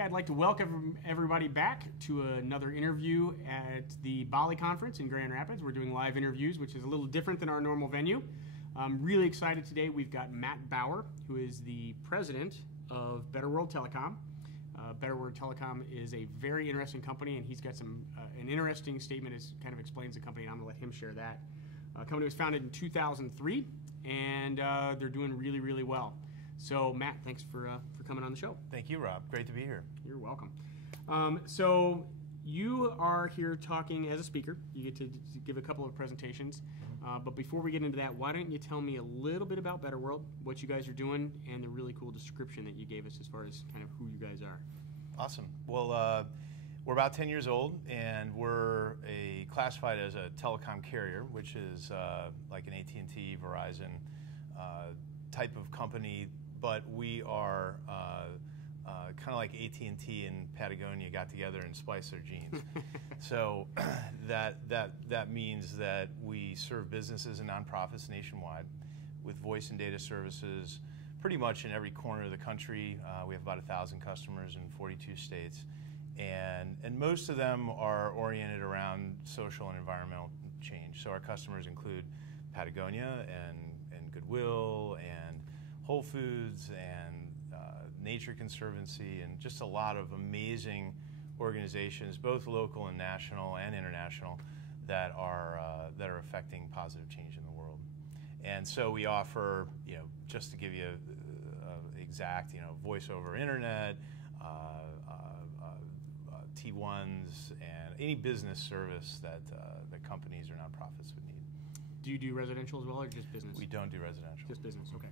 today I'd like to welcome everybody back to another interview at the BALLE conference in Grand Rapids. We're doing live interviews, which is a little different than our normal venue. I'm really excited today. We've got Matt Bauer, who is the president of Better World Telecom. Better World Telecom is a very interesting company, and he's got an interesting statement that kind of explains the company, and I'm going to let him share that. The company was founded in 2003, and they're doing really, really well. So, Matt, thanks for coming on the show. Thank you, Rob. Great to be here. You're welcome. So, you are here talking as a speaker. You get to give a couple of presentations. But before we get into that, why don't you tell me a little bit about Better World, what you guys are doing, and the really cool description that you gave us as far as kind of who you guys are. Awesome. Well, we're about 10 years old, and we're classified as a telecom carrier, which is like an AT&T, Verizon type of company. But we are kind of like AT&T and Patagonia got together and spliced their genes. So that means that we serve businesses and nonprofits nationwide with voice and data services pretty much in every corner of the country. We have about 1,000 customers in 42 states. And most of them are oriented around social and environmental change. So our customers include Patagonia and Goodwill and Whole Foods and Nature Conservancy, and just a lot of amazing organizations, both local and national and international, that are affecting positive change in the world. And so we offer, just to give you exact, voice over internet, T1s, and any business service that companies or nonprofits would need. Do you do residential as well, or just business? We don't do residential. Just business, okay.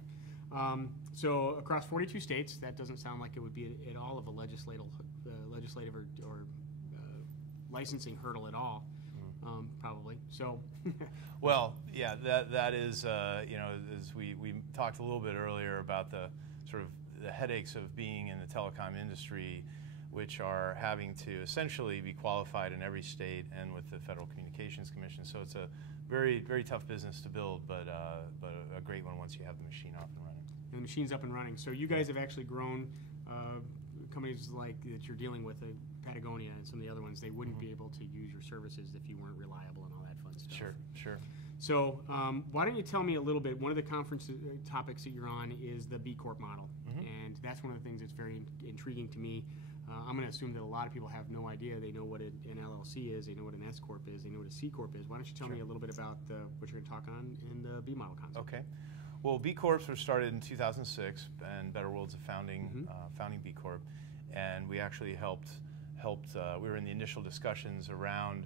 So across 42 states, that doesn't sound like it would be at all of a legislative or licensing hurdle at all, probably. So, well, yeah, that is as we talked a little bit earlier about the sort of the headaches of being in the telecom industry, which are having to essentially be qualified in every state and with the Federal Communications Commission. So it's a very, very tough business to build, but a great one once you have the machine up and running. And the machine's up and running. So you guys have actually grown companies like that you're dealing with, Patagonia and some of the other ones. They wouldn't be able to use your services if you weren't reliable and all that fun stuff. Sure. So why don't you tell me a little bit, one of the conference topics that you're on is the B Corp model. And that's one of the things that's very intriguing to me. I'm going to assume that a lot of people have no idea. They know what an LLC is, they know what an S Corp is, they know what a C Corp is. Why don't you tell me a little bit about what you're going to talk on in the B model concept? Okay. Well, B Corps were started in 2006, and Better World's a founding B Corp. And we actually helped. We were in the initial discussions around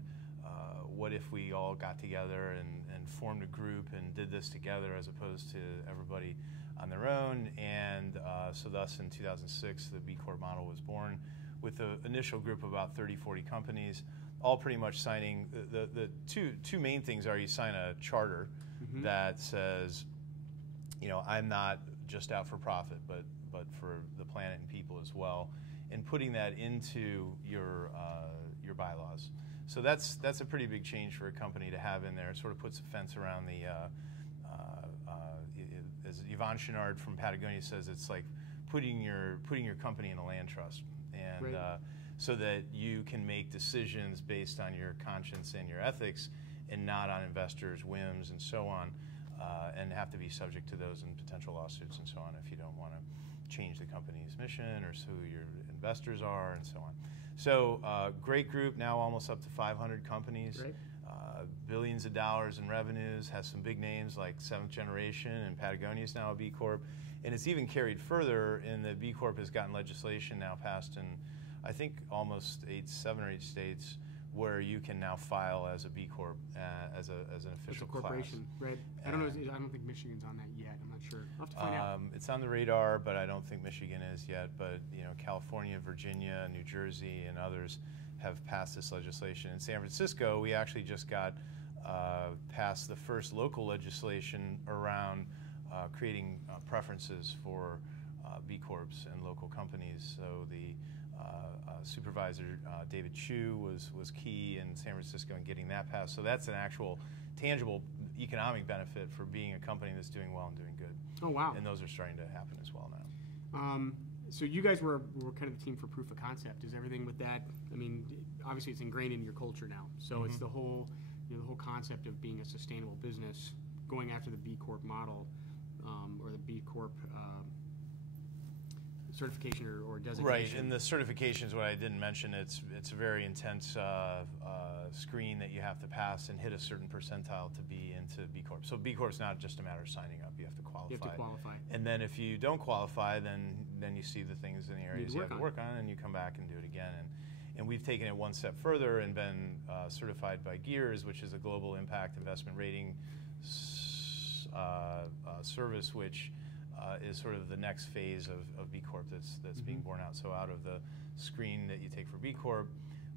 what if we all got together and formed a group and did this together as opposed to everybody on their own. And so thus in 2006, the B Corp model was born with the initial group of about 30, 40 companies, all pretty much signing. The two main things are you sign a charter that says, I'm not just out for profit, but for the planet and people as well, and putting that into your bylaws. So that's a pretty big change for a company to have in there. It sort of puts a fence around the, as Yvonne Chenard from Patagonia says, it's like putting your company in a land trust, and so that you can make decisions based on your conscience and your ethics, and not on investors' whims and so on. And have to be subject to those and potential lawsuits and so on if you don't want to change the company's mission or who your investors are and so on. So great group, now almost up to 500 companies, billions of dollars in revenues, has some big names like Seventh Generation, and Patagonia is now a B Corp. And it's even carried further in the B Corp has gotten legislation now passed in, I think, almost 7 or 8 states, where you can now file as a B Corp as an official corporation, class. Right? I don't know. I don't think Michigan's on that yet. I'm not sure. I'll have to find out. It's on the radar, but I don't think Michigan is yet. But California, Virginia, New Jersey, and others have passed this legislation. In San Francisco, we actually just got passed the first local legislation around creating preferences for B Corps and local companies. So the Supervisor David Chu was key in San Francisco in getting that passed. So that's an actual tangible economic benefit for being a company that's doing well and doing good. Oh, wow. And those are starting to happen as well now. So you guys were kind of the team for proof of concept. Is everything with that? I mean, obviously it's ingrained in your culture now. So it's the whole concept of being a sustainable business, going after the B Corp model, or the B Corp certification or designation. Right, and the certifications, what I didn't mention, it's a very intense screen that you have to pass and hit a certain percentile to be into B Corp. So B Corp's not just a matter of signing up; you have to qualify. You have to qualify. And then if you don't qualify, then you see the things in the areas you have to work on, and you come back and do it again. And we've taken it one step further and been certified by GEARS, which is a global impact investment rating service, which is sort of the next phase of B Corp that's being borne out. So out of the screen that you take for B Corp,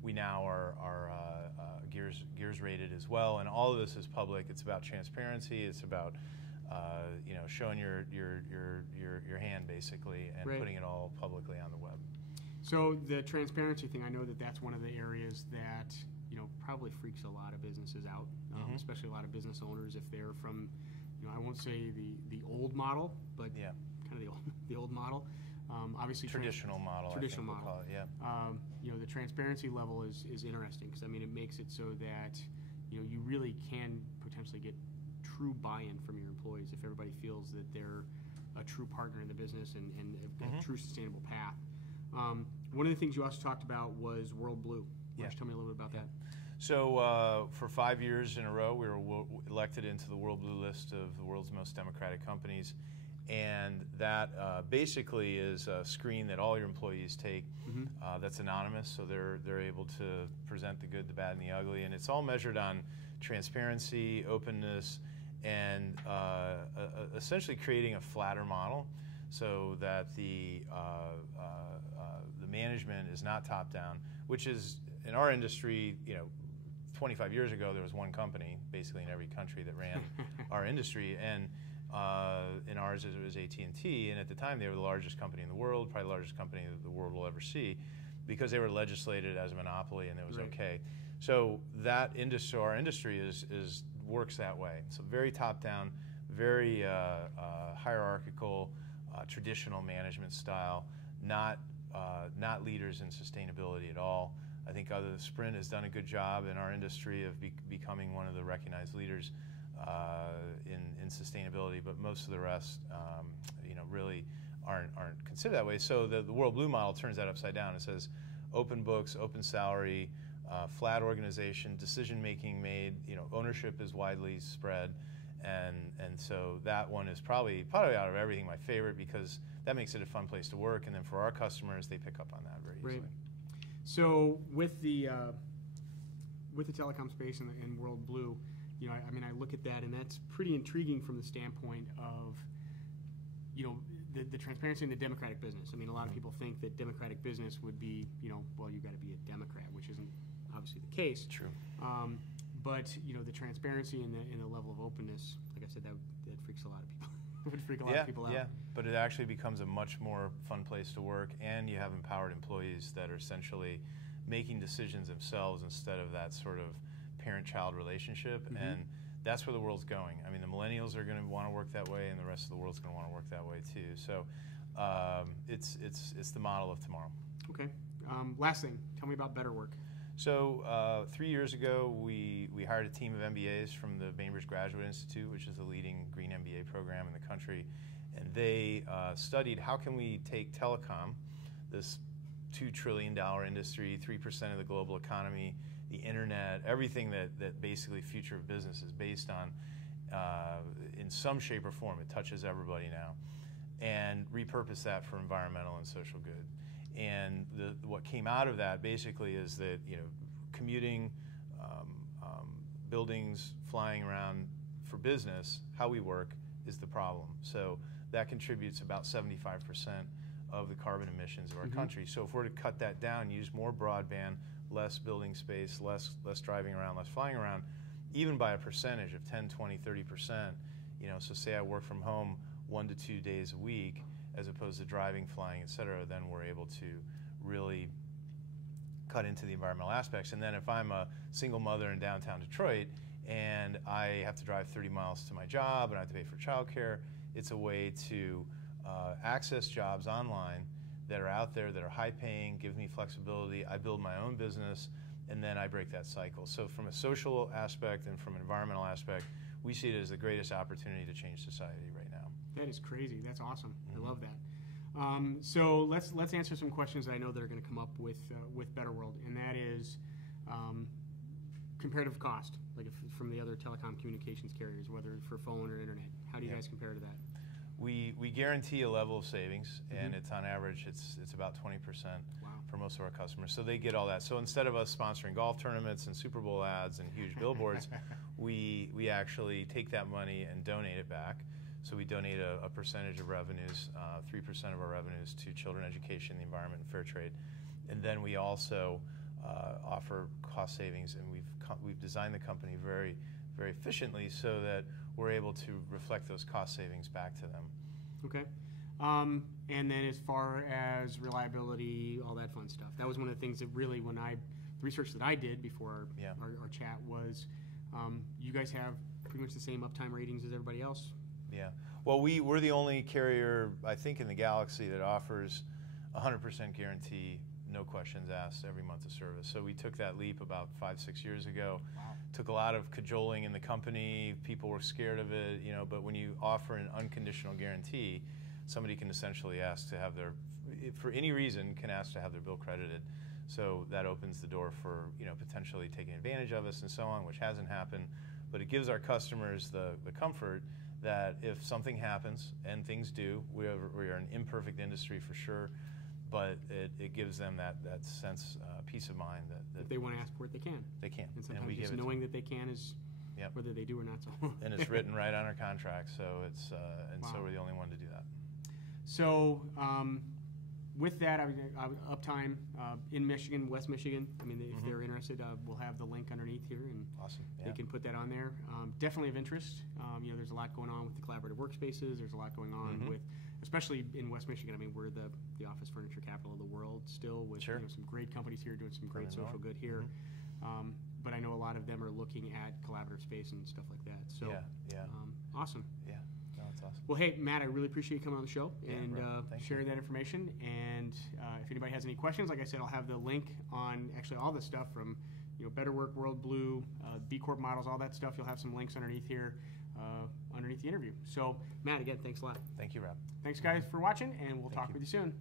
we now are GEARS rated as well, and all of this is public. It's about transparency. It's about showing your hand basically, and putting it all publicly on the web. So the transparency thing, I know that's one of the areas that probably freaks a lot of businesses out, especially a lot of business owners if they're from, I won't say the old model, but kind of the old model. Obviously traditional model. Traditional model. We'll call it, the transparency level is interesting because it makes it so that you really can potentially get true buy-in from your employees if everybody feels that they're a true partner in the business and a true sustainable path. One of the things you also talked about was World Blue. Why don't you tell me a little bit about that? So for 5 years in a row, we were elected into the World Blue list of the world's most democratic companies. And that basically is a screen that all your employees take that's anonymous, so they're able to present the good, the bad, and the ugly. And it's all measured on transparency, openness, and essentially creating a flatter model so that the management is not top-down, which is, in our industry, 25 years ago, there was one company, basically in every country, that ran our industry. And in ours, it was AT&T, and at the time, they were the largest company in the world, probably the largest company that the world will ever see, because they were legislated as a monopoly, and it was okay. So that industry, our industry, works that way. So very top-down, very hierarchical, traditional management style, not leaders in sustainability at all. I think Sprint has done a good job in our industry of becoming one of the recognized leaders in sustainability, but most of the rest, really aren't considered that way. So the World Blue model turns that upside down. It says open books, open salary, flat organization, decision making made. Ownership is widely spread, and so that one is probably out of everything my favorite because that makes it a fun place to work. And then for our customers, they pick up on that very easily. So with the telecom space and World Blue, I look at that, and that's pretty intriguing from the standpoint of, the transparency in the democratic business. A lot of people think that democratic business would be, well, you've got to be a Democrat, which isn't obviously the case. True. But the transparency and the level of openness, like I said, that freaks a lot of people. It would freak a lot of people out. Yeah, but it actually becomes a much more fun place to work, and you have empowered employees that are essentially making decisions themselves instead of that sort of parent-child relationship, and that's where the world's going. The millennials are going to want to work that way, and the rest of the world's going to want to work that way too. So it's the model of tomorrow. Okay. Last thing, tell me about Better Work. So 3 years ago, we hired a team of MBAs from the Bainbridge Graduate Institute, which is the leading green MBA program in the country, and they studied how can we take telecom, this $2 trillion industry, 3% of the global economy, the internet, everything that basically future of business is based on in some shape or form. It touches everybody now, and repurpose that for environmental and social good. And what came out of that basically is that commuting, buildings, flying around for business, how we work is the problem. So that contributes about 75% of the carbon emissions of our country. So if we're to cut that down, use more broadband, less building space, less driving around, less flying around, even by a percentage of 10, 20, 30%, so say I work from home 1 to 2 days a week, as opposed to driving, flying, et cetera, then we're able to really cut into the environmental aspects. And then if I'm a single mother in downtown Detroit and I have to drive 30 miles to my job and I have to pay for childcare, it's a way to access jobs online that are out there that are high paying, give me flexibility. I build my own business, and then I break that cycle. So from a social aspect and from an environmental aspect, we see it as the greatest opportunity to change society right now. That is crazy. That's awesome. I love that. So let's answer some questions that I know that are going to come up with Better World, and that is comparative cost, like from the other telecom communications carriers, whether for phone or internet. How do you guys compare to that? We guarantee a level of savings, and it's on average it's about 20% for most of our customers. So they get all that. So instead of us sponsoring golf tournaments and Super Bowl ads and huge billboards, we actually take that money and donate it back. So we donate a percentage of revenues, 3% of our revenues, to children education, the environment, and fair trade. And then we also offer cost savings, and we've designed the company very, very efficiently so that we're able to reflect those cost savings back to them. Okay. And then as far as reliability, all that fun stuff, that was one of the things that really, the research that I did before our chat was, you guys have pretty much the same uptime ratings as everybody else. Yeah. Well, we're the only carrier, I think, in the galaxy that offers 100% guarantee, no questions asked, every month of service. So we took that leap about 5-6 years ago. Wow. Took a lot of cajoling in the company. People were scared of it, but when you offer an unconditional guarantee, somebody can essentially ask to have for any reason, can ask to have their bill credited. So that opens the door for, potentially taking advantage of us and so on, which hasn't happened. But it gives our customers the comfort that if something happens, and things do, we are an imperfect industry for sure, but it gives them that sense, peace of mind that if they want to ask for it, they can. They can. And sometimes just knowing that they can is whether they do or not. So. And it's written right on our contract, so it's so we're the only one to do that. So with that, uptime in Michigan, West Michigan. I mean, if they're interested, we'll have the link underneath here, and they can put that on there. Definitely of interest. There's a lot going on with the collaborative workspaces. There's a lot going on with, especially in West Michigan. I mean, we're the office furniture capital of the world still, with some great companies here doing some great social good here. But I know a lot of them are looking at collaborative space and stuff like that. So awesome. Yeah. No, that's awesome. Well, hey, Matt, I really appreciate you coming on the show and sharing that information. And if anybody has any questions, like I said, I'll have the link on actually all this stuff from Better Work, World Blue, B Corp models, all that stuff. You'll have some links underneath here, underneath the interview. So, Matt, again, thanks a lot. Thank you, Rob. Thanks, guys, for watching, and we'll talk with you soon.